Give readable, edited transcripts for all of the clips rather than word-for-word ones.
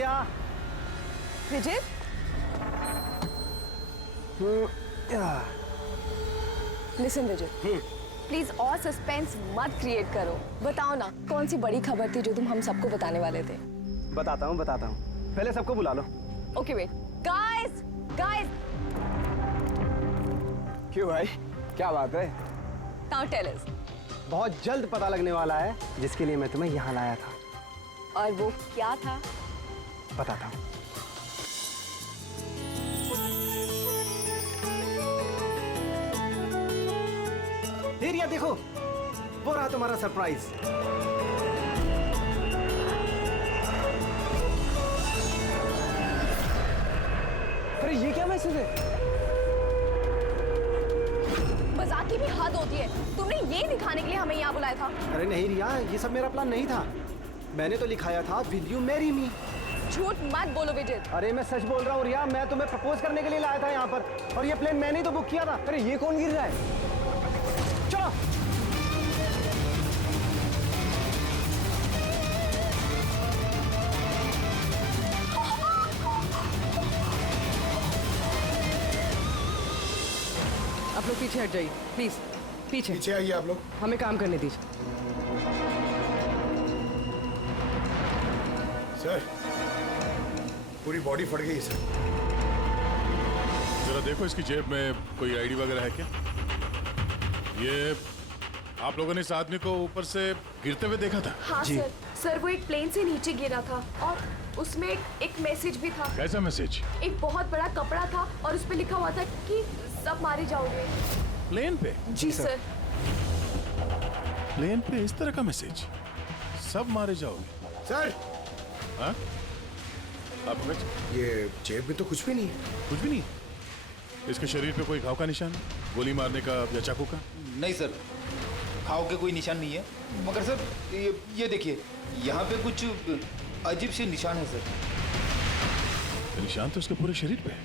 Riya. Vijay, listen Vijay, please और suspense मत create करो। बताओ ना, कौन सी बड़ी खबर थी जो तुम हम सबको बताने वाले थे? बताता हूँ। पहले सबको बुला लो। Okay wait, guys guys. क्यों भाई, क्या बात है? Now tell us. बहुत जल्द पता लगने वाला है जिसके लिए मैं तुम्हें यहाँ लाया था। और वो क्या था? बताता हूँ। रिया देखो, वो रहा तुम्हारा सरप्राइज। अरे ये क्या मैसेज है? मजाक की भी हद होती है। तुमने ये दिखाने के लिए हमें यहाँ बुलाया था? अरे नहीं रिया, ये सब मेरा प्लान नहीं था। मैंने तो लिखाया था विल यू मैरी मी। झूठ मत बोलो विजय। अरे मैं सच बोल रहा हूँ रिया, मैं तुम्हें प्रपोज करने के लिए लाया था यहाँ पर, और ये प्लेन मैंने ही तो बुक किया था। अरे ये कौन गिर रहा है? चलो। आप लोग पीछे हट जाइए प्लीज, पीछे आइए आप लोग। हमें काम करने दीजिए। सर, पूरी बॉडी फट गई सर। जरा देखो इसकी जेब में कोई आईडी वगैरह है क्या? ये आप लोगों ने इस आदमी को ऊपर से गिरते हुए देखा था? हाँ सर, वो एक प्लेन से नीचे गिरा था और उसमें एक मैसेज भी था। कैसा मैसेज? एक बहुत बड़ा कपड़ा था और उस पे लिखा हुआ था कि सब मारे जाओगे। प्लेन पे? जी सर। प्लेन पे इस तरह का मैसेज? सब मारे जाओगे? सर, हाँ? आप ये जेब में तो कुछ भी नहीं है। कुछ भी नहीं? इसके शरीर पे कोई घाव का निशान, गोली मारने का या चाकू का? नहीं सर, घाव के कोई निशान नहीं है, मगर सर ये देखिए, यहाँ पे कुछ अजीब से निशान है सर। निशान तो उसके पूरे शरीर पे है।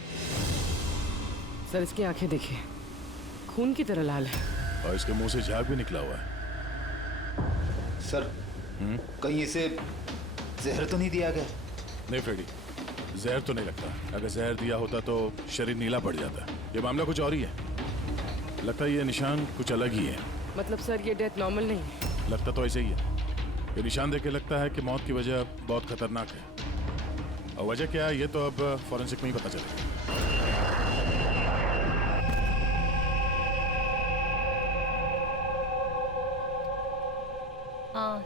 सर इसकी आंखें देखिए, खून की तरह लाल है। और इसके मुंह से झाग भी निकला हुआ है। सर, कहीं इसे जहर तो नहीं दिया गया? नहीं फ्रेडी, जहर तो नहीं लगता। अगर जहर दिया होता तो शरीर नीला पड़ जाता। ये मामला कुछ और ही है। लगता है ये निशान कुछ अलग ही है। मतलब सर ये डेथ नॉर्मल नहीं है? लगता तो ऐसे ही है। ये निशान देख के लगता है कि मौत की वजह बहुत खतरनाक है, और वजह क्या है ये तो अब फॉरेंसिक में ही पता चलेगा।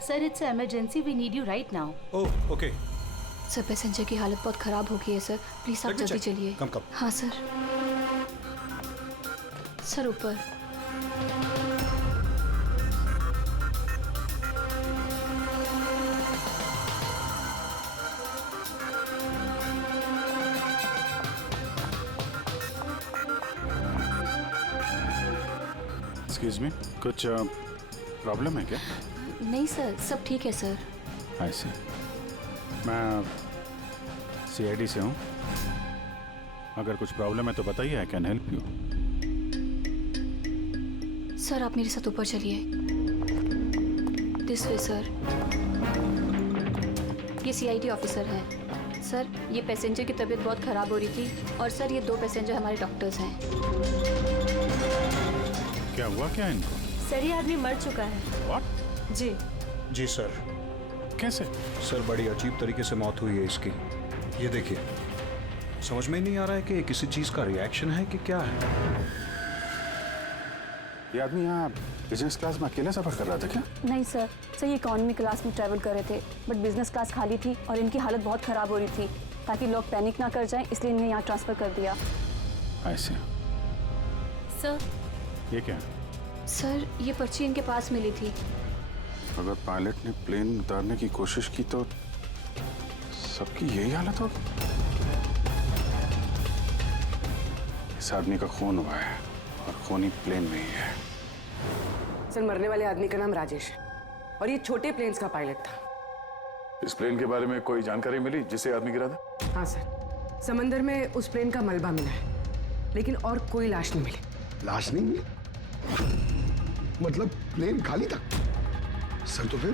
Sir, it's emergency, we need you right now. Oh okay. Sir, passenger की हालत बहुत खराब हो गई है सर, प्लीज आप जल्दी चलिए। कम। हाँ सर। सर ऊपर। एक्सक्यूज मी, कुछ प्रॉब्लम है क्या? नहीं सर, सब ठीक है सर। ऐसे मैं सीआईडी से हूँ। अगर कुछ प्रॉब्लम है तो बताइए, I can help you. Sir आप मेरे साथ ऊपर चलिए। This way sir. ये सीआईडी ऑफिसर है। सर ये पैसेंजर की तबीयत बहुत खराब हो रही थी, और सर ये 2 पैसेंजर हमारे डॉक्टर्स हैं। क्या हुआ क्या इनको? सर ये आदमी मर चुका है। व्हाट? जी सर। कैसे? सर बड़ी अजीब तरीके से मौत हुई है इसकी। ये देखिए, समझ में नहीं आ रहा है कि किसी चीज का रिएक्शन है कि क्या है। ये आदमी यहाँ बिजनेस क्लास में अकेले सफर कर रहा था क्या? नहीं सर, ये इकोनॉमी क्लास में ट्रैवल कर रहे थे, बट बिजनेस क्लास खाली थी और इनकी हालत बहुत खराब हो रही थी। ताकि लोग पैनिक ना कर जाएं, इसलिए इन्हें यहाँ ट्रांसफर कर दिया। ऐसे? सर ये क्या है? सर ये पर्ची इनके पास मिली थी। अगर पायलट ने प्लेन उतारने की कोशिश की तो सबकी यही हालत होगी। इस आदमी का खून हुआ है और खून ही प्लेन में ही है। सर मरने वाले आदमी का नाम राजेश है और ये छोटे प्लेन्स का पायलट था। इस प्लेन के बारे में कोई जानकारी मिली जिससे आदमी गिरा था? हाँ सर, समंदर में उस प्लेन का मलबा मिला है, लेकिन और कोई लाश नहीं मिली। लाश नहीं मिली? मतलब प्लेन खाली था? सर तो फिर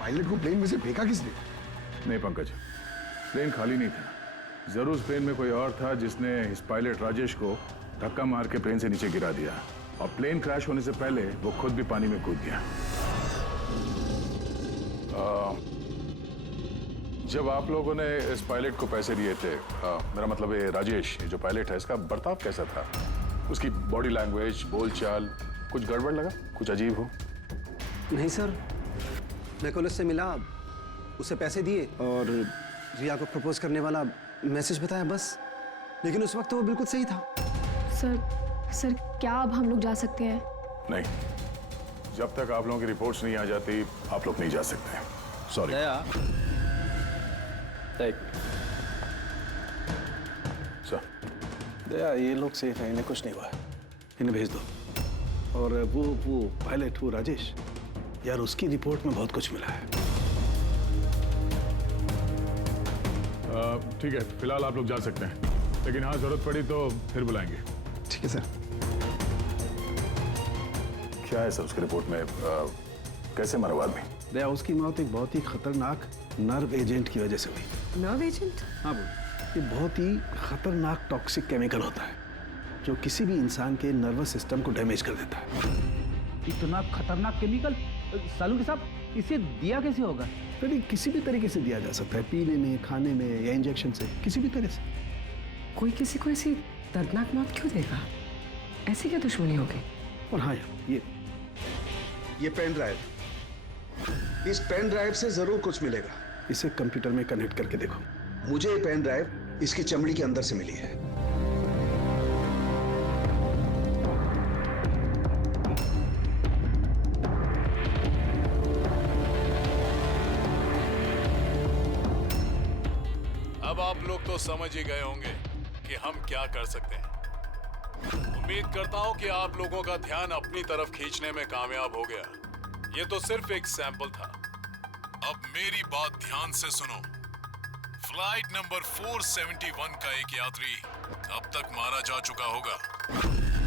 पायलट को प्लेन में से फेंका किसने? नहीं पंकज, प्लेन खाली नहीं था। जरूर उस प्लेन में कोई और था जिसने इस पायलट राजेश को धक्का मार के प्लेन से नीचे गिरा दिया और प्लेन क्रैश होने से पहले वो खुद भी पानी में कूद गया। जब आप लोगों ने इस पायलट को पैसे दिए थे, मेरा मतलब ये राजेश जो पायलट है, इसका बर्ताव कैसा था? उसकी बॉडी लैंग्वेज, बोलचाल, कुछ गड़बड़ लगा? कुछ अजीब हो? नहीं सर, मैं कल उससे मिला, उसे पैसे दिए और रिया को प्रपोज करने वाला मैसेज बताया बस। लेकिन उस वक्त तो वो बिल्कुल सही था। सर क्या अब हम लोग जा सकते हैं? नहीं, जब तक आप लोगों की रिपोर्ट्स नहीं आ जाती आप लोग नहीं जा सकते। सॉरी। सर, दया, ये लोग सेफ हैं, इन्हें कुछ नहीं हुआ है, इन्हें भेज दो। और वो पायलट, वो राजेश, यार उसकी रिपोर्ट में बहुत कुछ मिला है। ठीक है, फिलहाल आप लोग जा सकते हैं, लेकिन हाँ जरूरत पड़ी तो फिर बुलाएंगे। ठीक है सर। क्या है सर उसकी रिपोर्ट में? कैसे मरा वो आदमी? दया, उसकी मौत एक बहुत ही खतरनाक नर्व एजेंट की वजह से हुई। Nerve agent? हाँ बोल। ये बहुत ही खतरनाक टॉक्सिक केमिकल होता है जो किसी भी इंसान के नर्वस सिस्टम को डैमेज कर देता है। इतना खतरनाक केमिकल सालू साहब, इसे दिया कैसे होगा? तो किसी भी तरीके से दिया जा सकता है, पीने में, खाने में या इंजेक्शन से, किसी भी तरह से। कोई किसी को ऐसी दर्दनाक मौत क्यों देगा? ऐसी क्या दुश्मनी होगी? और हाँ यार, ये पेन ड्राइव, इस पेन ड्राइव से जरूर कुछ मिलेगा। इसे कंप्यूटर में कनेक्ट करके देखो। मुझे ये पेन ड्राइव इसकी चमड़ी के अंदर से मिली है। अब आप लोग तो समझ ही गए होंगे कि हम क्या कर सकते हैं। उम्मीद करता हूं कि आप लोगों का ध्यान अपनी तरफ खींचने में कामयाब हो गया। ये तो सिर्फ एक सैंपल था। अब मेरी बात ध्यान से सुनो। फ्लाइट नंबर 471 का एक यात्री अब तक मारा जा चुका होगा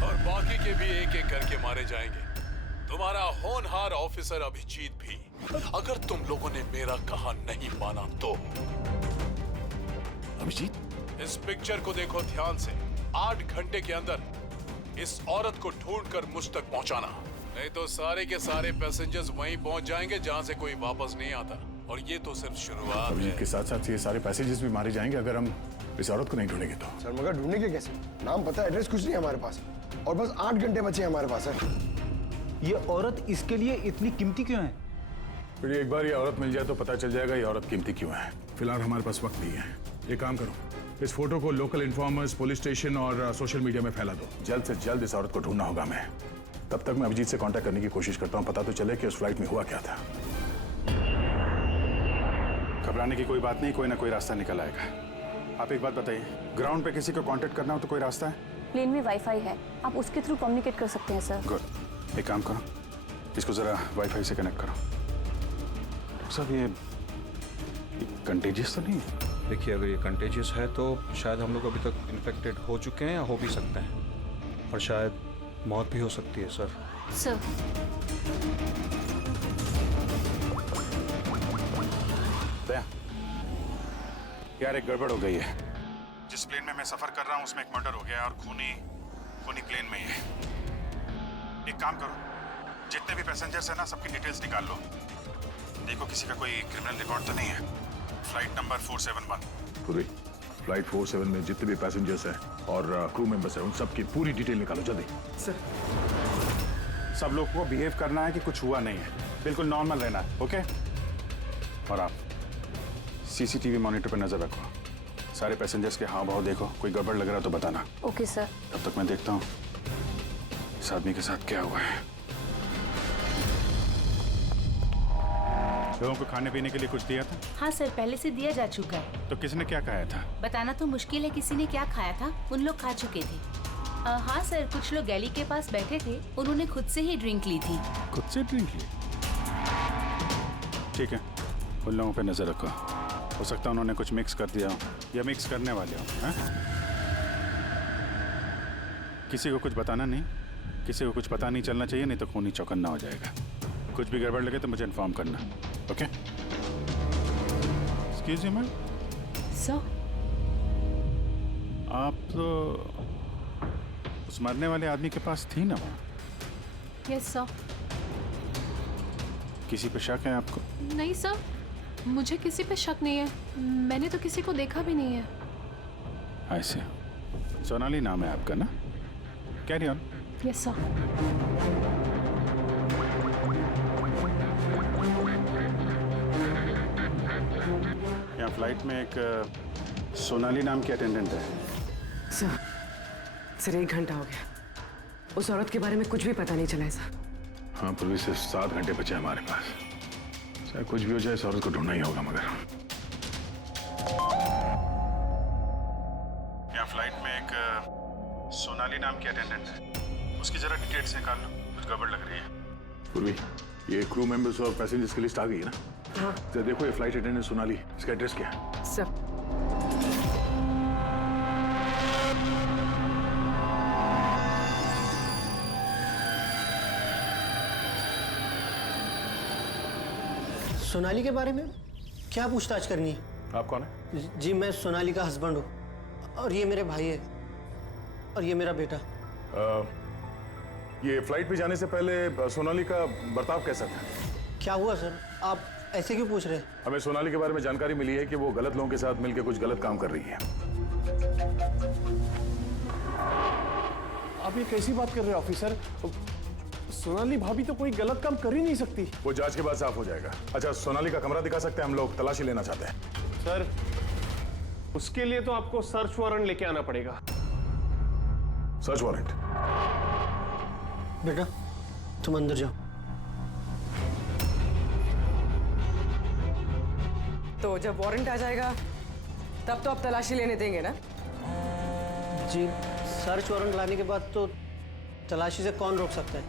और बाकी के भी एक एक करके मारे जाएंगे। तुम्हारा होनहार ऑफिसर अभिजीत भी। अगर तुम लोगों ने मेरा कहा नहीं माना तो अभिजीत, इस पिक्चर को देखो ध्यान से। 8 घंटे के अंदर इस औरत को ढूंढकर मुझ तक पहुंचाना, नहीं तो सारे के सारे पैसेंजर्स वहीं पहुंच जाएंगे जहां से कोई वापस नहीं आता। और ये तो सिर्फ शुरुआत है। के साथ साथ ये सारे पैसेंजर्स भी मारे जाएंगे अगर हम इस औरत को नहीं ढूंढेंगे तो। सर मगर ढूंढेंगे कैसे? नाम पता, एड्रेस कुछ नहीं है हमारे पास, और बस 8 घंटे बचे हैं हमारे पास। सर ये औरत इसके लिए इतनी कीमती क्यों है? फिर एक बार ये औरत मिल जाए तो पता चल जाएगा ये औरत कीमती क्यों है। फिलहाल हमारे पास वक्त नहीं है। एक काम करो, इस फोटो को लोकल इन्फॉर्मर्स, पुलिस स्टेशन और सोशल मीडिया में फैला दो। जल्द से जल्द इस औरत को ढूंढना होगा हमें। तब तक मैं अभिजीत से कांटेक्ट करने की कोशिश करता हूं, पता तो चले कि उस फ्लाइट में हुआ क्या था। घबराने की कोई बात नहीं, कोई ना कोई रास्ता निकल आएगा। आप एक बात बताइए, ग्राउंड पे किसी को कांटेक्ट करना हो तो कोई रास्ता है? प्लेन में वाईफाई है, आप उसके थ्रू कम्युनिकेट कर सकते हैं सर। गुड, एक काम करो, इसको जरा वाईफाई से कनेक्ट करो। डॉक्टर साहब, ये कंटेजियस तो नहीं है? देखिए, अगर ये कंटेजियस है तो शायद हम लोग अभी तक इन्फेक्टेड हो चुके हैं या हो भी सकते हैं, और शायद मौत भी हो सकती है सर। सर, यार एक गड़बड़ हो गई है। जिस प्लेन में मैं सफर कर रहा हूँ उसमें एक मर्डर हो गया और खूनी प्लेन में ही है। एक काम करो, जितने भी पैसेंजर्स हैं ना, सबकी डिटेल्स निकाल लो। देखो किसी का कोई क्रिमिनल रिकॉर्ड तो नहीं है। फ्लाइट नंबर 471 पूरी फ्लाइट 47 में जितने भी पैसेंजर्स हैं और क्रू मेंबर्स हैं, उन सबकी पूरी डिटेल निकालो जल्दी। सर, सब लोग को बिहेव करना है कि कुछ हुआ नहीं है, बिल्कुल नॉर्मल रहना है, ओके? और आप सीसीटीवी मॉनिटर पर नजर रखो, सारे पैसेंजर्स के हाव भाव देखो, कोई गड़बड़ लग रहा तो बताना। Okay sir. तब तक मैं देखता हूँ इस आदमी के साथ क्या हुआ है। लोगों को खाने पीने के लिए कुछ दिया था? हाँ सर, पहले से दिया जा चुका है। तो किसने क्या खाया था? बताना तो मुश्किल है, किसी ने क्या खाया था, उन लोग खा चुके थे। हाँ सर, कुछ लोग गैली के पास बैठे थे, उन्होंने खुद से ही ड्रिंक ली थी। खुद से ड्रिंक ली? ठीक है, उन लोगों पे नजर रखो, हो सकता है उन्होंने कुछ मिक्स कर दिया हो या मिक्स करने वाले हो। किसी को कुछ बताना नहीं, किसी को कुछ पता नहीं चलना चाहिए, नहीं तो खूनी चौकन्ना हो जाएगा। कुछ भी गड़बड़ लगे तो मुझे इन्फॉर्म करना, okay? Excuse me ma'am, sir आप तो उस मरने वाले आदमी के पास थी ना वहाँ? Yes sir. किसी पे शक है आपको? नहीं सर, मुझे किसी पे शक नहीं है। मैंने तो किसी को देखा भी नहीं है। ऐसे सोनाली नाम है आपका ना? Carry on. Yes sir. यहाँ फ्लाइट में एक सोनाली नाम की अटेंडेंट है। सर 1 घंटा हो गया, उस औरत के बारे में कुछ भी पता नहीं चला है सर। हाँ, पूर्वी से 7 घंटे बचे हमारे पास। चाहे कुछ भी हो जाए, इस औरत को ढूंढना ही होगा। मगर यहाँ फ्लाइट में एक सोनाली नाम की अटेंडेंट है, उसकी जरा डिटेल्स निकाल लो, कुछ गड़बड़ लग रही है। पूर्वी, ये क्रू मेंबर्स और पैसेंजर्स की लिस्ट आ गई है ना? हाँ। तो देखो, ये फ्लाइट अटेंडेंट सोनाली, इसका एड्रेस क्या है? सर सोनाली के बारे में क्या पूछताछ करनी है? आप कौन है? जी, मैं सोनाली का हस्बैंड हूँ, और ये मेरे भाई है, और ये मेरा बेटा। ये फ्लाइट पे जाने से पहले सोनाली का बर्ताव कैसा था? क्या हुआ सर, आप ऐसे क्यों पूछ रहे हैं? हमें सोनाली के बारे में जानकारी मिली है कि वो गलत लोगों के साथ मिलकर कुछ गलत काम कर रही है। आप ये कैसी बात कर रहे हैं ऑफिसर? सोनाली भाभी तो कोई गलत काम कर ही नहीं सकती। वो जांच के बाद साफ हो जाएगा। अच्छा, सोनाली का कमरा दिखा सकते हैं? हम लोग तलाशी लेना चाहते हैं। सर, उसके लिए तो आपको सर्च वारंट लेके आना पड़ेगा। Search warrant? बेटा, तुम अंदर जाओ। तो जब वारंट आ जाएगा तब तो आप तलाशी लेने देंगे ना? जी, सर्च वारंट लाने के बाद तो तलाशी से कौन रोक सकता है?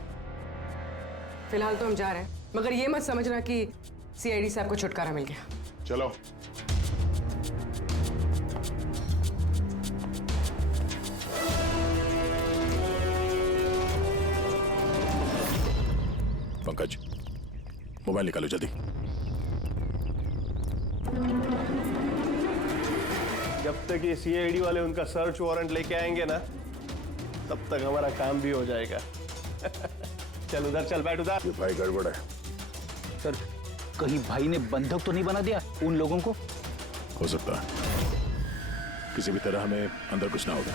फिलहाल तो हम जा रहे हैं, मगर ये मत समझना कि सीआईडी साहब को छुटकारा मिल गया। चलो। पंकज, मोबाइल निकालो जल्दी। जब तक ये सीआईडी वाले उनका सर्च वारंट लेके आएंगे ना, तब तक हमारा काम भी हो जाएगा। चल उधर, चल बैठ उधर। ये भाई गड़बड़ है। सर, कहीं भाई ने बंधक तो नहीं बना दिया उन लोगों को? हो सकता है, किसी भी तरह हमें अंदर घुसना होगा।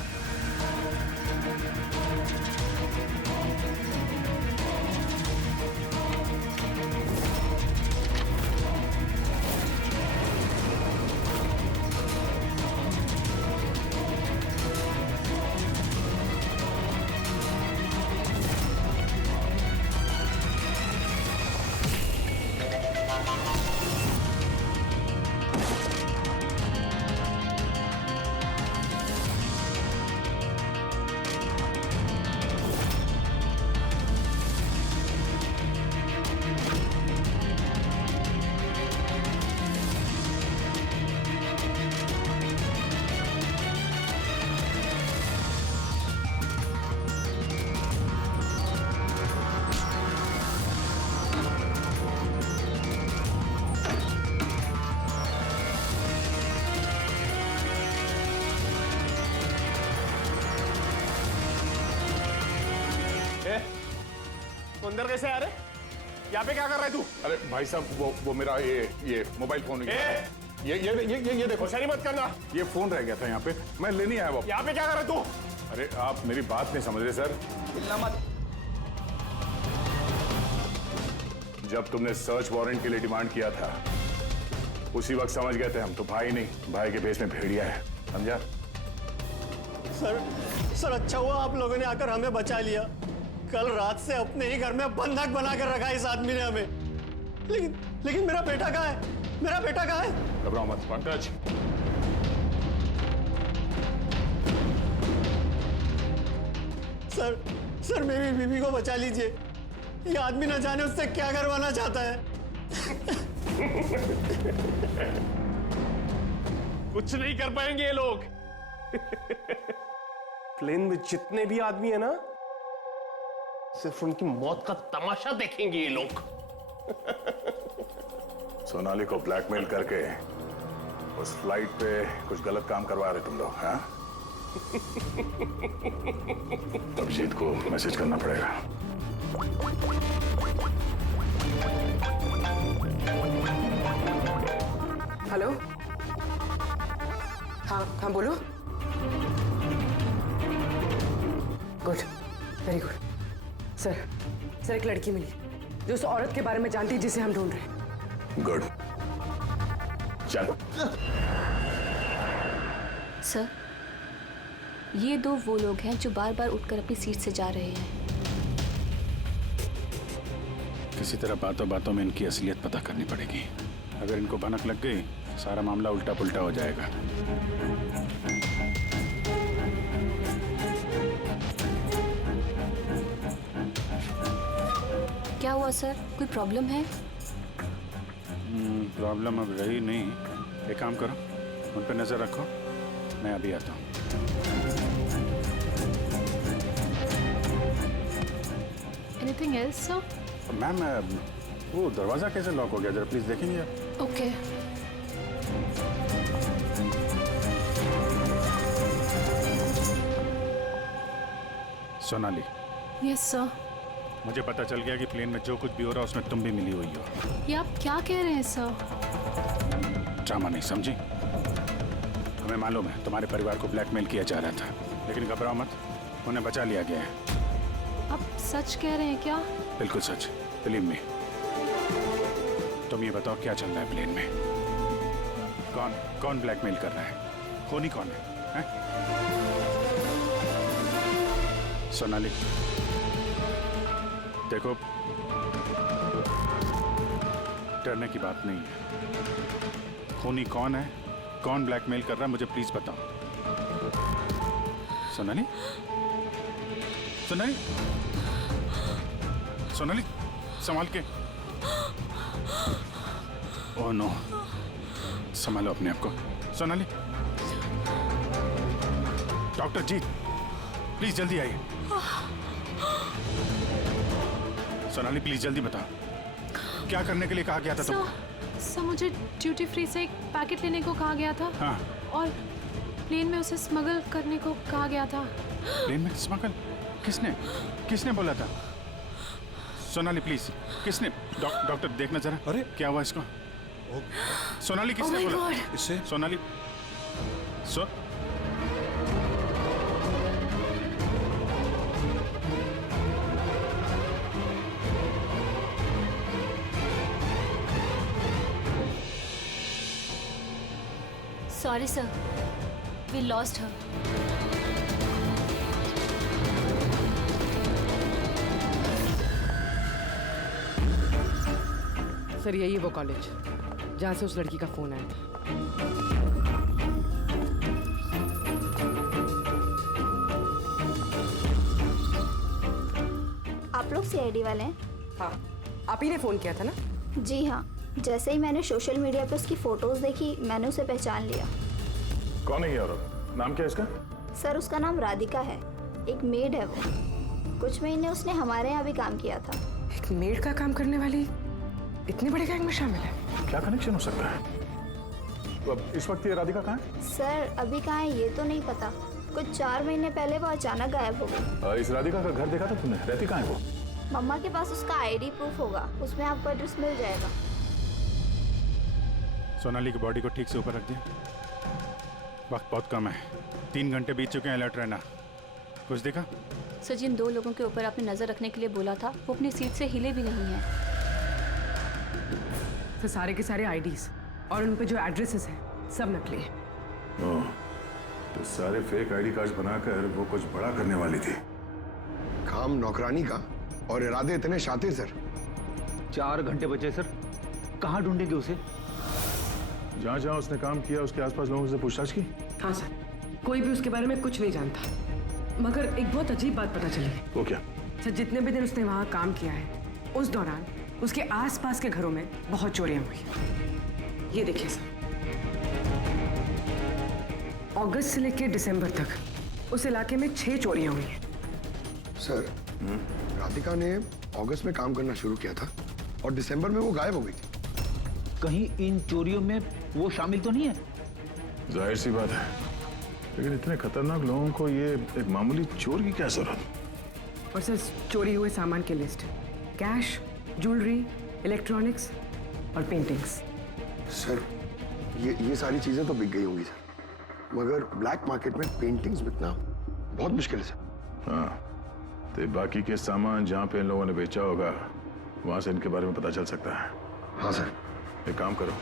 अंदर कैसे आ रहे? यहाँ पे क्या कर रहा है तू? अरे भाई साहब, वो मेरा ये मोबाइल फोन ये देखो। होशियारी मत करना। ये फोन रह गया था यहाँ पे, मैं लेने आया वो। यहाँ पे क्या कर रहा है तू? अरे आप मेरी बात नहीं समझ रहे सर। हिलना मत। जब तुमने सर्च वारंट के लिए डिमांड किया था, उसी वक्त समझ गए थे हम तो भाई नहीं, भाई के भेष में भेड़िया है, समझा? सर अच्छा हुआ आप लोगों ने आकर हमें बचा लिया। कल रात से अपने ही घर में बंधक बना कर रखा इस आदमी ने हमें। लेकिन मेरा बेटा कहाँ है? मेरा बेटा कहाँ है? घबराओ मत पंकज। सर मेरी बीवी को बचा लीजिए। ये आदमी न जाने उससे क्या करवाना चाहता है। कुछ नहीं कर पाएंगे ये लोग। प्लेन में जितने भी आदमी है ना, सिर्फ उनकी मौत का तमाशा देखेंगे ये लोग। सोनाली को ब्लैकमेल करके उस फ्लाइट पे कुछ गलत काम करवा रहे तुम लोग, हाँ? अभिजीत को मैसेज करना पड़ेगा। हेलो। हाँ बोलो। Good, very good. सर एक लड़की मिली जो उस औरत के बारे में जानती है जिसे हम ढूंढ रहे हैं। गुड, चलो। सर, ये दो वो लोग हैं जो बार बार उठकर अपनी सीट से जा रहे हैं। किसी तरह बातों बातों में इनकी असलियत पता करनी पड़ेगी। अगर इनको भनक लग गई, सारा मामला उल्टा पुल्टा हो जाएगा। क्या हुआ सर, कोई प्रॉब्लम है? प्रॉब्लम अब रही नहीं। एक काम करो, उन पर नजर रखो, मैं अभी आता हूँ। Anything else sir? मैम, वो दरवाजा कैसे लॉक हो गया, जरा प्लीज देखेंगे आप? ओके। सोनाली। Yes sir. मुझे पता चल गया कि प्लेन में जो कुछ भी हो रहा है उसमें तुम भी मिली हुई हो। ये आप क्या कह रहे हैं सर? ड्रामा नहीं समझी? हमें मालूम है तुम्हारे परिवार को ब्लैकमेल किया जा रहा था, लेकिन घबराओ मत, उन्हें बचा लिया गया है। आप सच कह रहे हैं क्या? बिल्कुल सच, बिलीव मी। तुम ये बताओ क्या चल रहा है प्लेन में? कौन ब्लैकमेल कर रहा है? खूनी कौन है? सोनाली, देखो, डरने की बात नहीं है। खूनी कौन है, कौन ब्लैकमेल कर रहा है, मुझे प्लीज बताओ। सोनाली, सोनाली, सोनाली, संभाल के। ओह नो, संभालो अपने आप को। सोनाली, डॉक्टर जी प्लीज जल्दी आइए। सोनाली प्लीज जल्दी बताओ, क्या करने के लिए कहा गया था तुमको? सर, मुझे ड्यूटी फ्री से एक पैकेट लेने को कहा गया था। हाँ। और प्लेन में उसे स्मगल करने को कहा गया था। प्लेन में स्मगल? किसने बोला था? सोनाली प्लीज, किसने? डॉक्टर देखना जरा। अरे क्या हुआ इसको? सोनाली किसने बोला? इससे Sonali Sorry sir, we lost her. Sir यही है वो कॉलेज जहाँ से उस लड़की का फोन आया था। आप लोग सीआईडी वाले हैं? हाँ, आप ही ने फोन किया था ना? जी हाँ, जैसे ही मैंने सोशल मीडिया पे उसकी फोटोज देखी, मैंने उसे पहचान लिया। कौन है ये औरत? नाम क्या है इसका? सर उसका नाम राधिका है, एक मेड है वो। कुछ महीने उसने हमारे यहाँ भी काम किया था। एक मेड का काम करने वाली इतने बड़े गैंग में शामिल है? क्या कनेक्शन हो सकता है? तो अब इस वक्त ये राधिका कहाँ है? सर अभी कहाँ है ये तो नहीं पता, कुछ 4 महीने पहले वो अचानक गायब हो गई। इस राधिका का घर देखा था तुमने? रहती कहाँ है वो? मम्मा के पास उसका आईडी प्रूफ होगा, उसमें आपको एड्रेस मिल जाएगा। सोनाली की बॉडी को ठीक से ऊपर रख दिया। वक्त बहुत कम है, 3 घंटे बीत चुके हैं, अलर्ट रहना। कुछ देखा? सर, जिन 2 लोगों के ऊपर आपने नजर रखने के लिए बोला था वो अपनी सीट से हिले भी नहीं है। तो सारे के सारे आईडीज और उन पे जो एड्रेसेस हैं सब नकली हैं। ओह, तो सारे फेक आईडी कार्ड बनाकर वो कुछ बड़ा करने वाली थी। काम नौकरानी का और इरादे इतने शातिर सर। 4 घंटे बचे सर, कहाँ ढूंढेंगे उसे? जहाँ जहाँ उसने काम किया उसके आसपास लोगों से पूछताछ की? हाँ सर, कोई भी उसके बारे में कुछ नहीं जानता, मगर एक बहुत अजीब बात पता चली। वो क्या? सर जितने भी दिन उसने वहाँ काम किया है, उस दौरान उसके आसपास के घरों में बहुत चोरियां हुई। ये देखिए सर, अगस्त से लेकर दिसंबर तक उस इलाके में 6 चोरियां हुई हैं। सर, राधिका ने अगस्त में काम करना शुरू किया था और दिसंबर में वो गायब हो गई थी। कहीं इन चोरियों में वो शामिल तो नहीं है? जाहिर सी बात है, लेकिन इतने खतरनाक लोगों को ये एक मामूली चोर की क्या जरूरत? और सर चोरी हुए सामान की लिस्ट, कैश, ज्वेलरी, इलेक्ट्रॉनिक्स और पेंटिंग्स। सर ये सारी चीजें तो बिक गई होंगी सर, मगर ब्लैक मार्केट में पेंटिंग्स बिकना बहुत मुश्किल है सर। हाँ, तो बाकी के सामान जहाँ पे इन लोगों ने बेचा होगा वहां से इनके बारे में पता चल सकता है। हाँ सर। एक काम करो,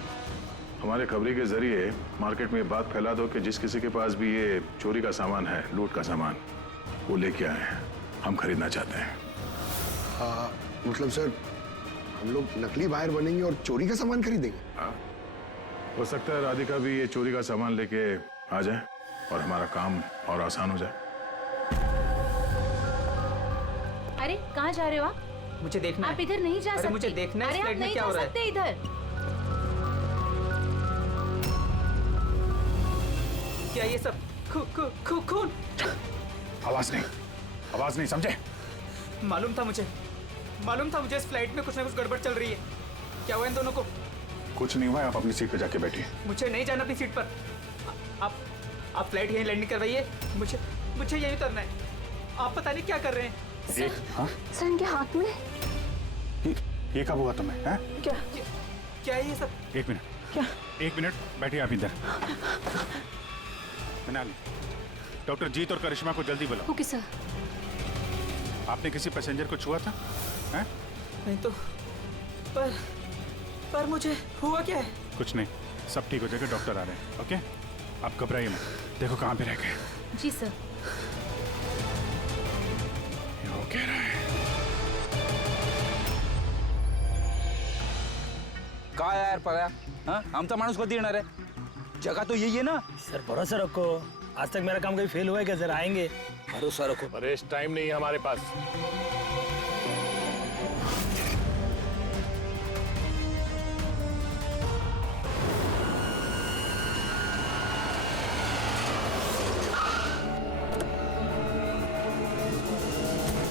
हमारे खबरी के जरिए मार्केट में ये बात फैला दो कि जिस किसी के पास भी ये चोरी का सामान है, लूट का सामान, वो लेके आए हैं, हम खरीदना चाहते हैं। हाँ मतलब सर हम लोग नकली बायर बनेंगे और चोरी का सामान खरीदेंगे? हाँ, हो सकता है राधिका भी ये चोरी का सामान लेके आ जाए और हमारा काम और आसान हो जाए। अरे कहाँ जा रहे हो आप? मुझे देखना आप इधर नहीं जा सकते। मुझे देखना है अरे आप नहीं जा सकते इधर। क्या ये सब खून? आवाज नहीं, समझे? मालूम था मुझे इस फ्लाइट में कुछ ना कुछ गड़बड़ चल रही है। क्या हुआ इन दोनों को? कुछ नहीं हुआ, आप अपनी सीट पे जाके बैठिए। मुझे नहीं जाना अपनी सीट पर। आप फ्लाइट यहीं लैंडिंग करवाइए, मुझे यहीं उतरना है। आप पता नहीं क्या कर रहे हैं। सर इनके हाथ में ये कब हुआ तुम्हें? हैं? क्या है ये सब? एक मिनट बैठिए आप इधर। मनाली, डॉक्टर जीत और करिश्मा को जल्दी बुलाओ। Okay sir. आपने किसी पैसेंजर को छुआ था? हैं? नहीं तो पर मुझे हुआ क्या है? कुछ नहीं, सब ठीक हो जाएगा, डॉक्टर आ रहे हैं। ओके, आप घबराइए मत। देखो कहाँ पे रह गए। जी सर। वो कह रहा है काय यार पळ्या, हाँ आमचा माणूस कधी येणार आहे? जगह तो यही है ना सर। भरोसा रखो, आज तक मेरा काम कभी फेल हुआ है क्या सर? आएंगे, भरोसा रखो। परेश, टाइम नहीं है हमारे पास।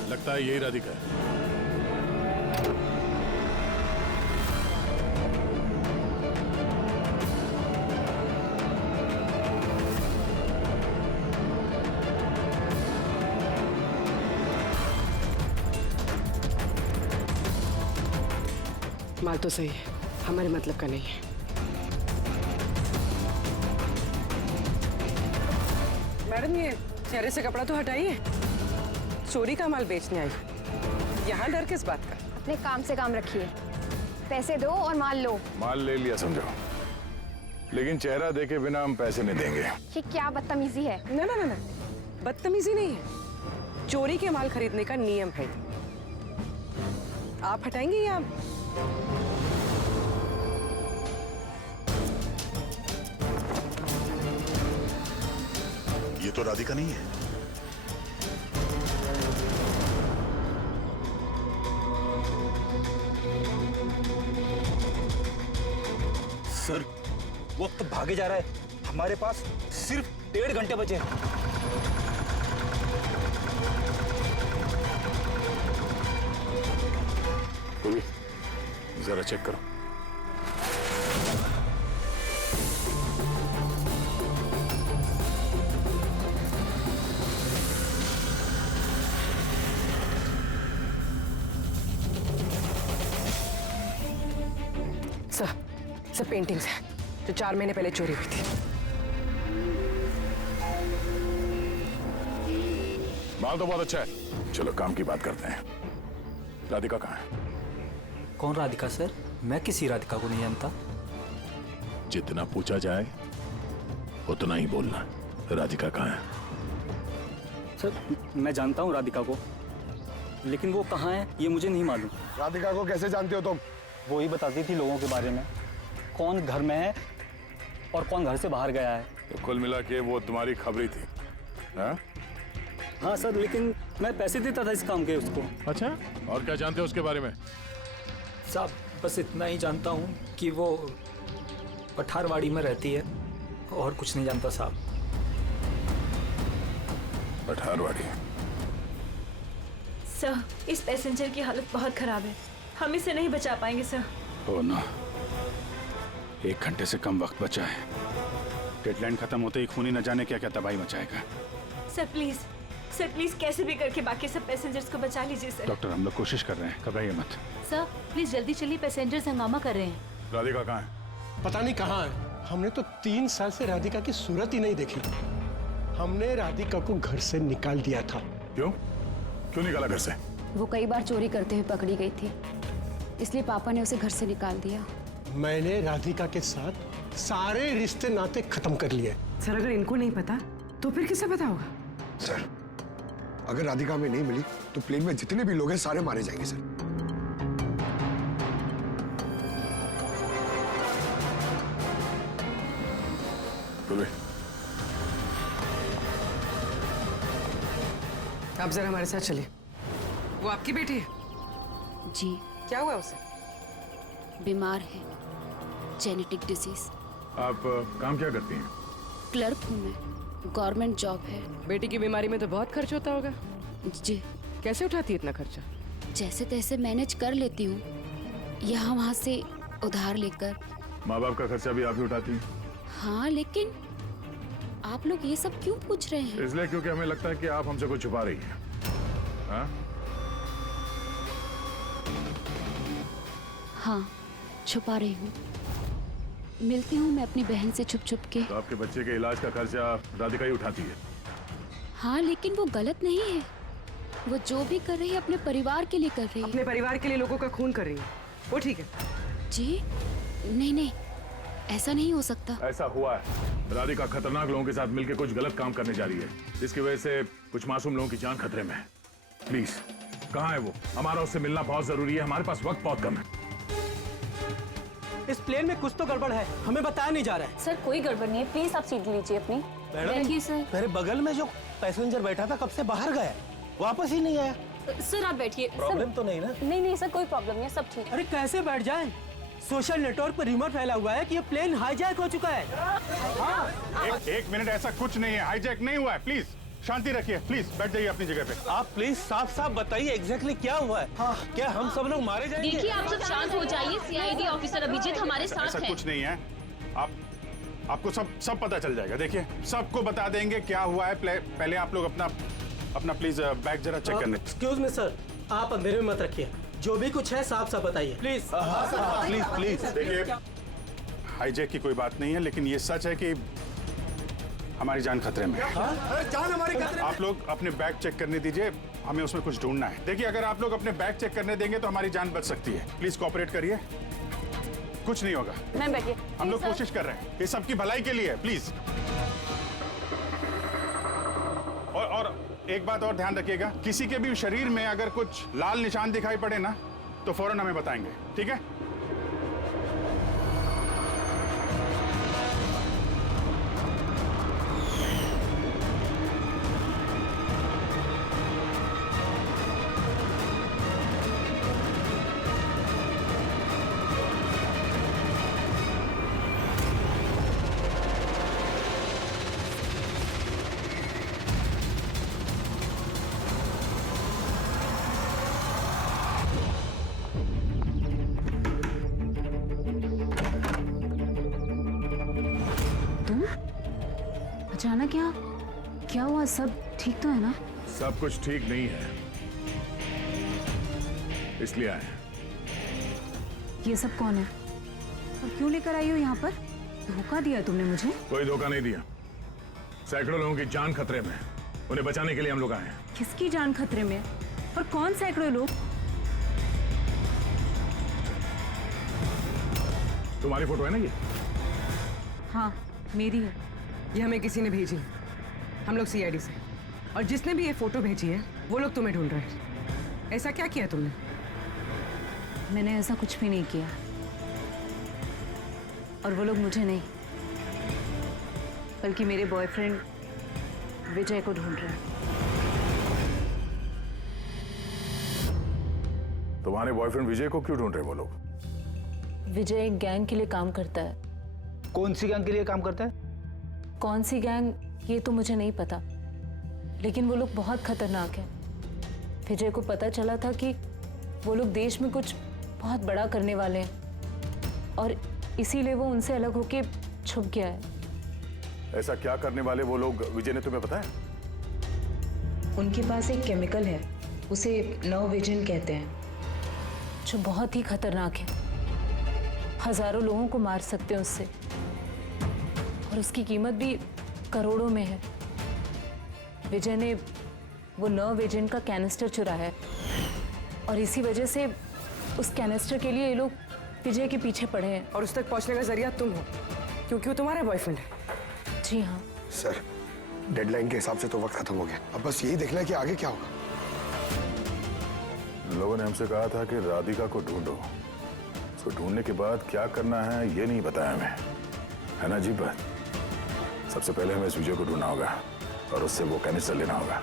लगता है यही राधिका है। माल तो सही है, हमारे मतलब का नहीं है। मैडम ये चेहरे से कपड़ा तो हटाइए, चोरी का माल बेचने आई, यहाँ डर किस बात का? अपने काम से काम रखिए, पैसे दो और माल लो। माल ले लिया समझो, लेकिन चेहरा देखे बिना हम पैसे नहीं देंगे। ये क्या बदतमीजी है? ना, बदतमीजी नहीं है, चोरी के माल खरीदने का नियम है। आप हटाएंगे या ये तो राधिका नहीं है। सर वक्त भागे जा रहा है, हमारे पास सिर्फ 1.5 घंटे बचे हैं। जरा चेक करो। सब पेंटिंग्स हैं जो 4 महीने पहले चोरी हुई थी। माल तो बहुत अच्छा है, चलो काम की बात करते हैं। राधिका कहाँ है? कौन राधिका सर? मैं किसी राधिका को नहीं जानता। जितना पूछा जाए उतना ही बोलना। राधिका कहाँ है? सर मैं जानता हूँ राधिका को, लेकिन वो कहाँ है ये मुझे नहीं मालूम। राधिका को कैसे जानते हो तुम? वो ही बताती थी लोगों के बारे में, कौन घर में है और कौन घर से बाहर गया है। तो कुल मिला के वो तुम्हारी खबरी थी? हाँ सर, लेकिन मैं पैसे देता था इस काम के उसको। अच्छा, और क्या जानते हो उसके बारे में? साहब बस इतना ही जानता हूँ कि वो पठारवाड़ी में रहती है, और कुछ नहीं जानता साहब। पठारवाड़ी? सर इस पैसेंजर की हालत बहुत खराब है, हम इसे नहीं बचा पाएंगे सर। ओ ना, 1 घंटे से कम वक्त बचा है, डेडलाइन खत्म होते ही खूनी न जाने क्या क्या तबाही मचाएगा। सर प्लीज कैसे भी करके बाकी सब पैसेंजर्स को बचा लीजिए सर। डॉक्टर हम लोग कोशिश कर रहे हैं, घबराइए मत। सर प्लीज जल्दी चलिए, पैसेंजर्स हंगामा कर रहे हैं। राधिका कहाँ है? पता नहीं कहाँ है। हमने तो 3 साल से राधिका की सूरत ही नहीं देखी। हमने राधिका को घर से निकाल दिया था। क्यों निकाला घर से? वो कई बार चोरी करते हुए पकड़ी गई थी, इसलिए पापा ने उसे घर से निकाल दिया। मैंने राधिका के साथ सारे रिश्ते नाते खत्म कर लिए। सर अगर इनको नहीं पता तो फिर किसे पता होगा? सर अगर राधिका हमें नहीं मिली तो प्लेन में जितने भी लोग हैं सारे मारे जाएंगे सर। आप जरा हमारे साथ चलिए। वो आपकी बेटी है? जी। क्या हुआ उसे? बीमार है, जेनेटिक डिजीज। आप काम क्या करती हैं? क्लर्क हूँ मैं, गवर्नमेंट जॉब है। बेटी की बीमारी में तो बहुत खर्च होता होगा। जी। कैसे उठाती है इतना खर्चा? जैसे तैसे मैनेज कर लेती हूँ, यहाँ वहाँ से उधार लेकर। माँ बाप का खर्चा भी आप ही उठाती हैं? हाँ, लेकिन आप लोग ये सब क्यों पूछ रहे हैं? इसलिए क्योंकि हमें लगता है कि आप हमसे कुछ छुपा रही हैं। हाँ, छुपा रही हूँ। मिलती हूँ मैं अपनी बहन से छुप छुप के। तो आपके बच्चे के इलाज का खर्चा राधिका ही उठाती है? हाँ, लेकिन वो गलत नहीं है। वो जो भी कर रही है अपने परिवार के लिए कर रही है। अपने परिवार के लिए लोगों का खून कर रही है, वो ठीक है? जी नहीं, ऐसा नहीं हो सकता। ऐसा हुआ है। राधिका खतरनाक लोगों के साथ मिलकर कुछ गलत काम करने जा रही है, जिसकी वजह से कुछ मासूम लोगों की जान खतरे में है। प्लीज, कहाँ है वो? हमारा उससे मिलना बहुत जरूरी है, हमारे पास वक्त बहुत कम है। इस प्लेन में कुछ तो गड़बड़ है, हमें बताया नहीं जा रहा है। सर कोई गड़बड़ नहीं है, प्लीज आप सीट लीजिए अपनी। मैडम सर, मेरे बगल में जो पैसेंजर बैठा था कब से बाहर गया, वापस ही नहीं आया। सर आप बैठिए। प्रॉब्लम तो नहीं ना? नहीं सर, कोई प्रॉब्लम नहीं है, सब ठीक। अरे कैसे बैठ जाए? सोशल नेटवर्क पर रूमर फैला हुआ है कि ये प्लेन हाईजैक हो चुका है। एक मिनट, ऐसा कुछ नहीं है, हाईजैक नहीं हुआ है। प्लीज शांति रखिए, प्लीज बैठ जाइए अपनी जगह पे। आप प्लीज साफ साफ बताइए एग्जैक्टली क्या हुआ है। हाँ, क्या हम सब लोग मारे जाएंगे? देखिए आप सब शांत हो जाइए। सीआईडी ऑफिसर अभिजीत हमारे साथ ऐसा है। कुछ नहीं है, आपको सब पता चल जाएगा। देखिए सबको बता देंगे क्या हुआ है। पहले आप लोग अपना प्लीज बैग जरा चेक करने। एक्सक्यूज मी सर, आप अंधेरे में मत रखिए, जो भी कुछ है साफ साफ बताइए प्लीज। प्लीज देखिए, हाईजैक की कोई बात नहीं है, लेकिन ये सच है कि हमारी जान खतरे में है। जान हमारी खतरे में? आप लोग अपने बैग चेक करने दीजिए, हमें उसमें कुछ ढूंढना है। देखिए अगर आप लोग अपने बैग चेक करने देंगे तो हमारी जान बच सकती है। प्लीज कोऑपरेट करिए, कुछ नहीं होगा। मैम बैठिए। हम लोग कोशिश कर रहे हैं, ये सबकी भलाई के लिए है। प्लीज। और एक बात और ध्यान रखिएगा, किसी के भी शरीर में अगर कुछ लाल निशान दिखाई पड़े ना तो फौरन हमें बताएंगे, ठीक है? अचानक क्या हुआ? सब ठीक तो है ना? सब कुछ ठीक नहीं है, इसलिए आए हैं। ये सब कौन है और क्यों लेकर आई हो यहाँ पर? धोखा दिया तुमने मुझे। कोई धोखा नहीं दिया, सैकड़ों लोगों की जान खतरे में, उन्हें बचाने के लिए हम लोग आए हैं। किसकी जान खतरे में और कौन सैकड़ों लोग? तुम्हारी फोटो है ना ये? हाँ मेरी है। ये हमें किसी ने भेजी, हम लोग सीआईडी से, और जिसने भी ये फोटो भेजी है वो लोग तुम्हें ढूंढ रहे हैं। ऐसा क्या किया तुमने? मैंने ऐसा कुछ भी नहीं किया, और वो लोग मुझे नहीं बल्कि मेरे बॉयफ्रेंड विजय को ढूंढ रहे हैं। तुम्हारे बॉयफ्रेंड विजय को क्यों ढूंढ रहे हैं वो लोग? विजय एक गैंग के लिए काम करता है। कौन सी गैंग के लिए काम करता है? कौन सी गैंग ये तो मुझे नहीं पता, लेकिन वो लोग बहुत खतरनाक हैं। विजय को पता चला था कि वो लोग देश में कुछ बहुत बड़ा करने वाले हैं, और इसीलिए वो उनसे अलग होके छुप गया है। ऐसा क्या करने वाले वो लोग विजय ने तुम्हें बताया? उनके पास एक केमिकल है, उसे नर्व विजन कहते हैं, जो बहुत ही खतरनाक है। हजारों लोगों को मार सकते हैं उससे, और उसकी कीमत भी करोड़ों में है। विजय ने वो नर्व विजन का कैनिस्टर चुराया है, और इसी वजह से उस कैनिस्टर के लिए ये लोग विजय के पीछे पड़े हैं। और उस तक पहुंचने का जरिया तुम हो, क्योंकि वो तुम्हारा बॉयफ्रेंड है। जी हाँ सर, डेडलाइन के हिसाब से तो वक्त खत्म हो गया। अब बस यही देखना है कि आगे क्या होगा। लोगों ने हमसे कहा था कि राधिका को ढूंढो। उसको ढूंढने के बाद क्या करना है ये नहीं बताया हमें, है ना जी बात? सबसे पहले हमें इस विजय को ढूंढना होगा और उससे वो कैनिस्टर लेना होगा।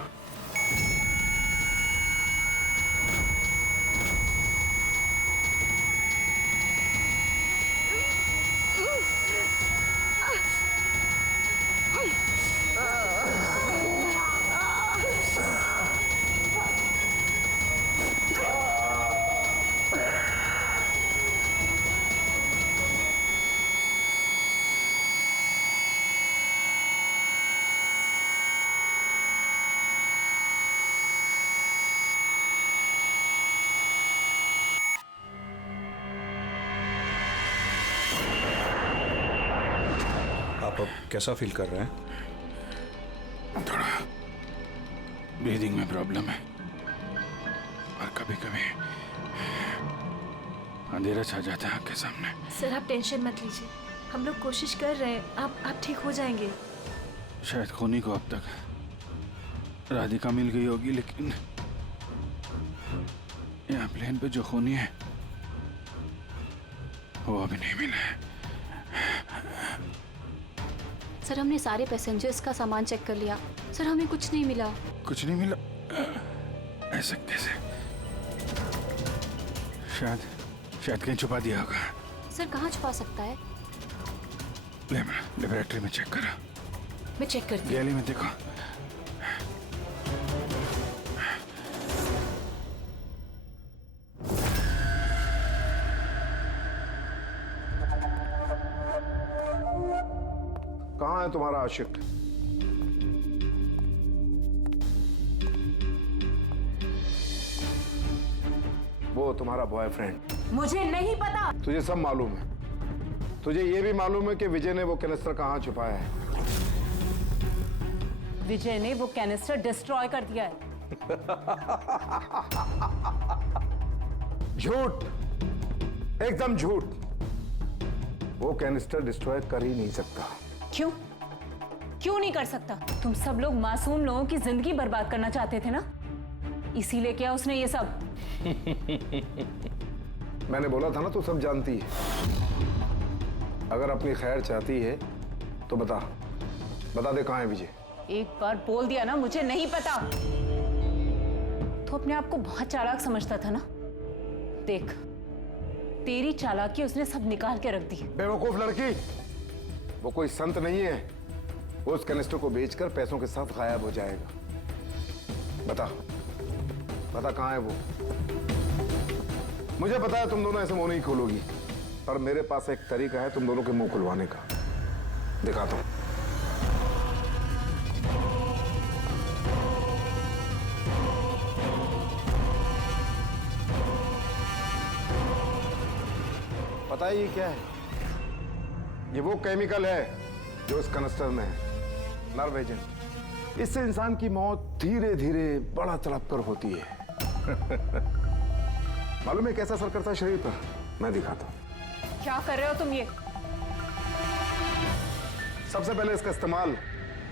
आप अब कैसा फील कर रहे हैं? थोड़ा ब्रीदिंग में प्रॉब्लम है, और कभी कभी अंधेरा छा जाता है आँख के सामने। सर आप टेंशन मत लीजिए, हम लोग कोशिश कर रहे हैं, आप ठीक हो जाएंगे। शायद खूनी को अब तक राधिका मिल गई होगी, लेकिन यहाँ प्लेन पे जो खूनी है वो अभी नहीं मिला है। सर हमने सारे पैसेंजर्स का सामान चेक कर लिया, सर हमें कुछ नहीं मिला। कुछ नहीं मिला? ऐसा कैसे? शायद कहीं छुपा दिया होगा। सर कहाँ छुपा सकता है? लेबोरेटरी में चेक करो। मैं चेक करती हूँ। गैली में देखो। कहाँ है तुम्हारा आशिक? वो तुम्हारा बॉयफ्रेंड। मुझे नहीं पता। तुझे सब मालूम है। तुझे ये भी मालूम है कि विजय ने वो कैनिस्टर कहाँ छुपाया है। विजय ने वो कैनिस्टर डिस्ट्रॉय कर दिया है। झूठ, एकदम झूठ। वो कैनिस्टर डिस्ट्रॉय कर ही नहीं सकता। क्यों नहीं कर सकता? तुम सब लोग मासूम लोगों की जिंदगी बर्बाद करना चाहते थे ना, इसीलिए किया उसने ये सब। मैंने बोला था ना, तू सब जानती है। अगर अपनी खैर चाहती है तो बता दे कहाँ है विजय। एक बार बोल दिया ना मुझे नहीं पता, तो अपने आप को बहुत चालाक समझता था ना। देख, तेरी चालाकी उसने सब निकाल के रख दी। बेवकूफ लड़की, वो कोई संत नहीं है। वो उस कैनिस्टर को बेचकर पैसों के साथ गायब हो जाएगा। बता कहाँ है वो। मुझे पता है तुम दोनों ऐसे मुंह नहीं खोलोगी, पर मेरे पास एक तरीका है तुम दोनों के मुंह खुलवाने का। दिखाता हूं। पता है ये क्या है? ये वो केमिकल है जो इस कनस्टर में है, नर्व एजेंट। इससे इंसान की मौत धीरे धीरे बड़ा तड़प कर होती है। मालूम है कैसा असर करता है शरीर पर? मैं दिखाता हूं। क्या कर रहे हो तुम ये? सबसे पहले इसका इस्तेमाल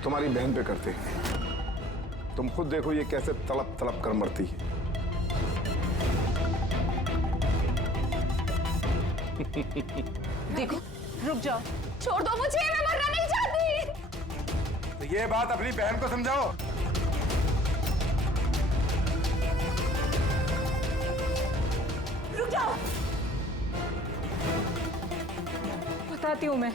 तुम्हारी बहन पे करते हैं। तुम खुद देखो ये कैसे तड़प तड़प कर मरती है। देखो, रुक जाओ, छोड़ दो मुझे, मैं मरना नहीं चाहती। तो ये बात अपनी बहन को समझाओ। रुक जाओ, बताती हूँ मैं।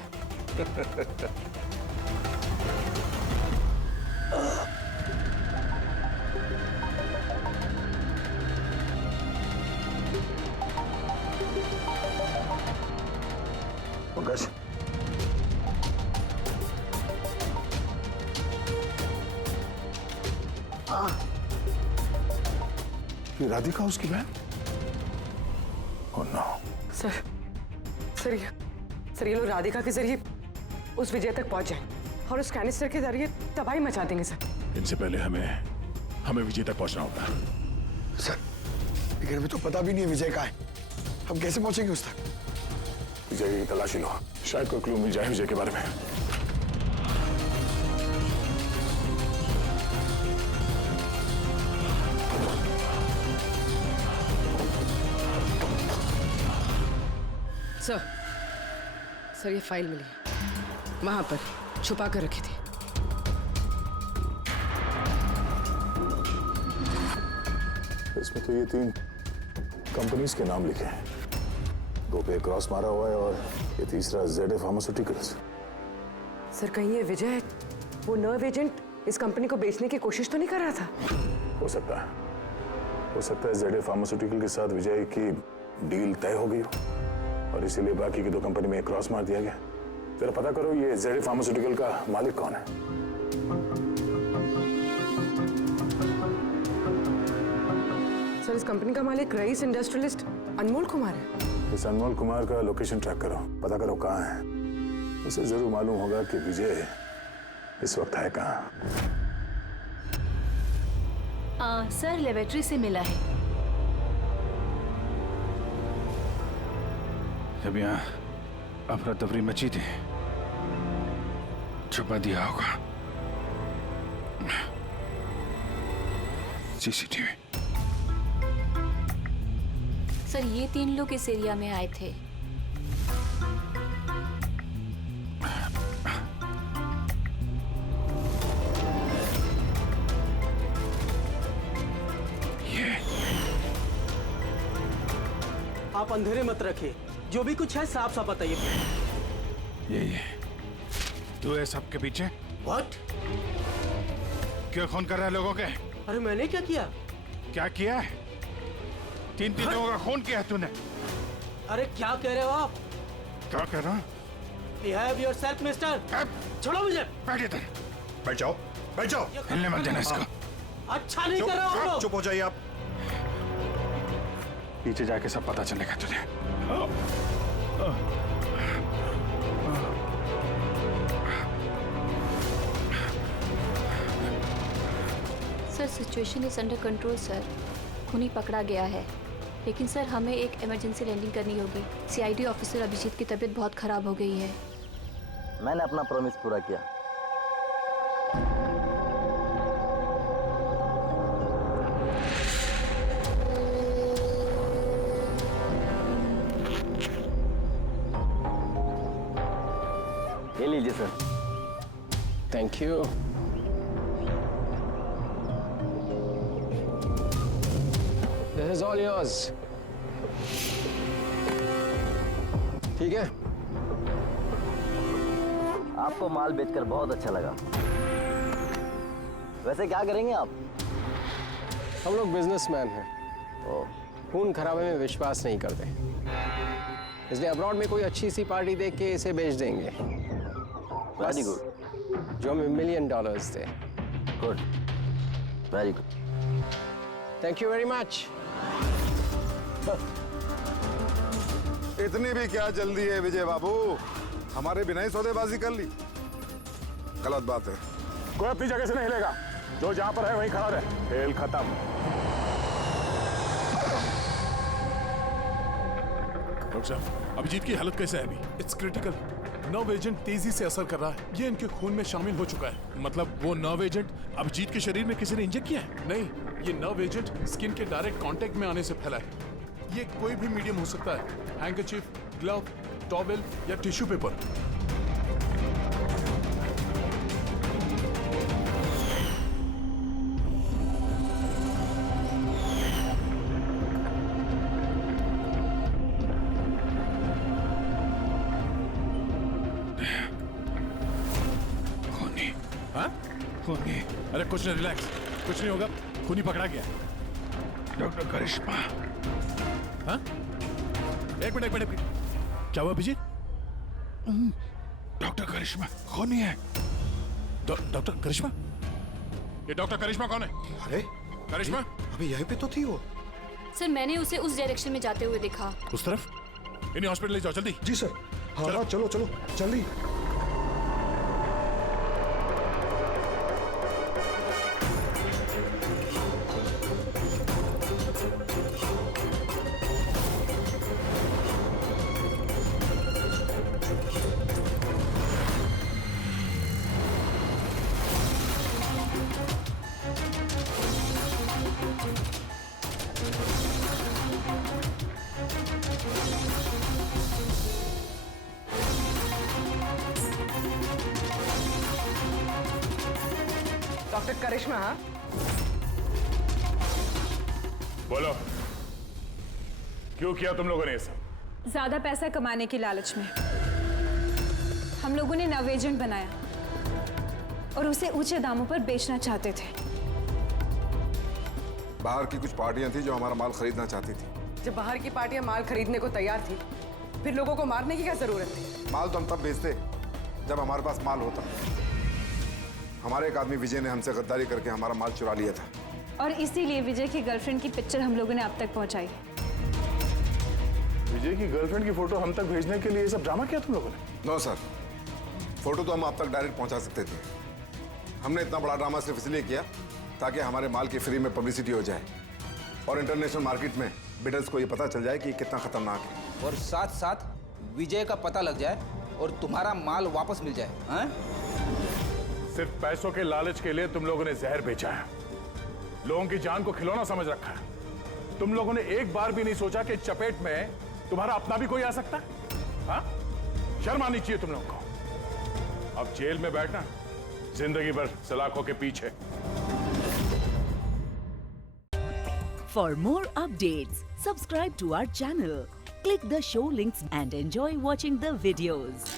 पंकज, ये राधिका उसकी बहन? Oh no. सर ये लोग राधिका के जरिए उस विजय तक पहुंच जाए और उस कैनिस्टर के जरिए तबाही मचा देंगे सर। इनसे पहले हमें विजय तक पहुंचना होगा। सर लेकिन अभी तो पता भी नहीं है विजय कहाँ है, हम कैसे पहुंचेंगे उस तक? विजय की तलाशी लो, शायद कोई क्लू मिल जाए विजय के बारे में। सर ये फाइल मिली वहां पर छुपा कर रखी थी। इसमें तो ये 3 कंपनीज के नाम लिखे हैं, 2 पे क्रॉस मारा हुआ है और ये तीसरा ZA फार्मास्यूटिकल्स। सर कहीं ये विजय वो नर्व एजेंट इस कंपनी को बेचने की कोशिश तो नहीं कर रहा था? हो सकता है ZA फार्मास्यूटिकल के साथ विजय की डील तय हो गई हो और इसीलिए बाकी की 2 कंपनी में क्रॉस मार दिया गया। जरा पता करो ये ZA फार्मास्यूटिकल का मालिक कौन है। सर इस कंपनी का मालिक रईस इंडस्ट्रियलिस्ट अनमोल कुमार है। इस अनमोल कुमार का लोकेशन ट्रैक करो, पता करो कहाँ है। उसे जरूर मालूम होगा कि विजय इस वक्त है कहाँ। सर लेबोरेटरी से मिला है। जब यहाँ अफरा तफरी मची थी छुपा दिया होगा CCTV। सर ये 3 लोग इस एरिया में आए थे। आप अंधेरे मत रखिए, जो भी कुछ है साफ साफ बताइए। ये तू है सबके पीछे? What? क्यों खून कर रहा है लोगों के? अरे मैंने क्या किया? क्या किया है? 3 लोगों का खून किया है तूने। अरे क्या कह रहे हो आप? क्या कह रहा हूँ? Behave yourself, mister. छोड़ो मुझे। बैठ इधर। बैठ जाओ। हिलने मत देना इसको। अच्छा नहीं कर रहे हो आप लोग। चुप हो जाइए आप। पीछे जाके सब पता चलेगा तुझे। Sir situation is under control sir. खूनी पकड़ा गया है, लेकिन सर हमें एक इमरजेंसी लैंडिंग करनी होगी। CID ऑफिसर अभिजीत की तबीयत बहुत खराब हो गई है। मैंने अपना प्रॉमिस पूरा किया। ये लीजिए sir. Thank you. This is all yours. ठीक है? आपको माल बेचकर बहुत अच्छा लगा। वैसे क्या करेंगे आप? हम लोग बिजनेसमैन हैं। खून खराबे में विश्वास नहीं करते, इसलिए अब्रॉड में कोई अच्छी सी पार्टी देख के इसे बेच देंगे। Very good. जो हमें $1 million थे। Good, very good. Thank you very much. इतनी भी क्या जल्दी है विजय बाबू, हमारे बिना ही सौदेबाजी कर ली। गलत बात है। कोई अपनी जगह से नहीं हिलेगा, जो जहां पर है वहीं खड़ा रहे। खेल खत्म। डॉक्टर साहब, अभिजीत की हालत कैसे है अभी? It's critical. नर्व एजेंट तेजी से असर कर रहा है। ये इनके खून में शामिल हो चुका है। मतलब वो नर्व एजेंट अभिजीत के शरीर में किसी ने इंजेक्ट किया है? नहीं, ये नर्व एजेंट स्किन के डायरेक्ट कांटेक्ट में आने से फैला है। ये कोई भी मीडियम हो सकता है, हैंकरचीफ, ग्लव, टॉवेल या टिश्यू पेपर। खूनी। अरे कुछ नहीं, रिलैक्स, कुछ नहीं होगा। खूनी पकड़ा गया। डॉक्टर करिश्मा। हाँ? एक मिनट। क्या हुआ अभिजीत? डॉक्टर करिश्मा खूनी है। डॉक्टर करिश्मा? ये डॉक्टर करिश्मा कौन है? अरे करिश्मा अभी यहीं पे तो थी वो। सर मैंने उसे उस डायरेक्शन में जाते हुए देखा। उस तरफ? इन्हें हॉस्पिटल ले जाओ जल्दी। जी सर। हाँ हाँ चलो चलो जल्दी। डॉक्टर करिश्मा। हाँ बोलो, क्यों किया तुम लोगों ने ये सब? ज्यादा पैसा कमाने की लालच में हम लोगों ने नव एजेंट बनाया और उसे ऊंचे दामों पर बेचना चाहते थे। बाहर की कुछ पार्टियां थी जो हमारा माल खरीदना चाहती थी। जब बाहर की पार्टियां माल खरीदने को तैयार थी, फिर लोगों को मारने की क्या जरूरत थी? माल तो हम तब बेचते जब हमारे पास माल होता। हमारे एक आदमी विजय ने हमसे गद्दारी करके हमारा माल चुरा लिया था और इसीलिए विजय की गर्लफ्रेंड की पिक्चर हम लोगों ने अब तक पहुंचाई। विजय की गर्लफ्रेंड की फोटो हम तक भेजने के लिए ये सब ड्रामा किया तुम लोगों ने? नो सर, फोटो तो हम आप तक डायरेक्ट पहुंचा सकते थे। हमने इतना बड़ा ड्रामा सिर्फ इसलिए किया ताकि हमारे माल की फ्री में पब्लिसिटी हो जाए और इंटरनेशनल मार्केट में बिडर्स को ये पता चल जाए कि कितना खतरनाक है, और साथ साथ विजय का पता लग जाए और तुम्हारा माल वापस मिल जाए। हाँ? सिर्फ पैसों के लालच के लिए तुम लोगों ने जहर बेचा है, लोगों की जान को खिलौना समझ रखा है। तुम लोगों ने एक बार भी नहीं सोचा कि चपेट में तुम्हारा अपना भी कोई आ सकता है। हाँ? शर्म आनी चाहिए तुम लोगों को। अब जेल में बैठना जिंदगी भर सलाखों के पीछे। For more updates, subscribe to our channel, click the show links and enjoy watching the videos.